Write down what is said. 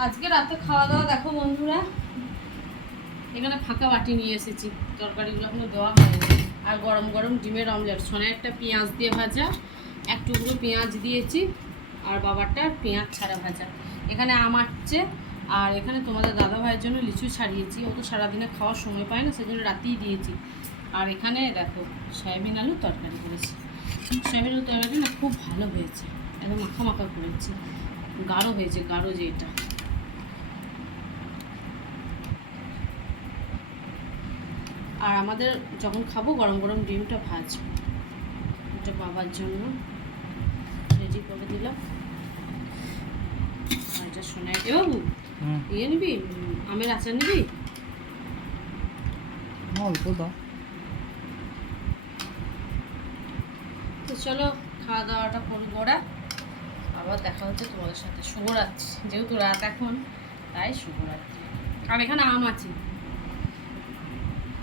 আজকে রাতে খাওয়া দাওয়া দেখো বন্ধুরা, এখানে ফাঁকা বাটি নিয়ে এসেছি, তরকারিগুলো এখনো দেওয়া হয়নি। আর গরম গরম ডিমের অমলেট, সোনা একটা পেঁয়াজ দিয়ে ভাজা, এক টুকরো পেঁয়াজ দিয়েছি, আর বাবারটা পেঁয়াজ ছাড়া ভাজা। এখানে আম আসছে, আর এখানে তোমাদের দাদা ভাইয়ের জন্য লিচু ছাড়িয়েছি। ও তো সারাদিনে খাওয়ার সময় পায় না, সেজন্য রাতেই দিয়েছি। আর এখানে দেখো সয়াবিন আলু তরকারি করেছি। সয়াবিন আলু তরকারি না খুব ভালো হয়েছে, একদম মাখা মাখা করেছি, গাঢ় হয়েছে, গাঢ় যেটা। আর আমাদের যখন খাবো গরম গরম ডিমটা ভাজবো, এটা বাবার জন্য রেডি করে দিলাম। আর এটা শোনাই এ বাবু, ইয়ে নিবি, আমের আচার নিবি? অল্প দাও। তো চলো খাওয়া দাওয়াটা করবো, ওরা আবার দেখা হচ্ছে তোমাদের সাথে। শুভরাত্রি, যেহেতু রাত এখন, তাই শুভরাত্রি। আর এখানে আম আছে।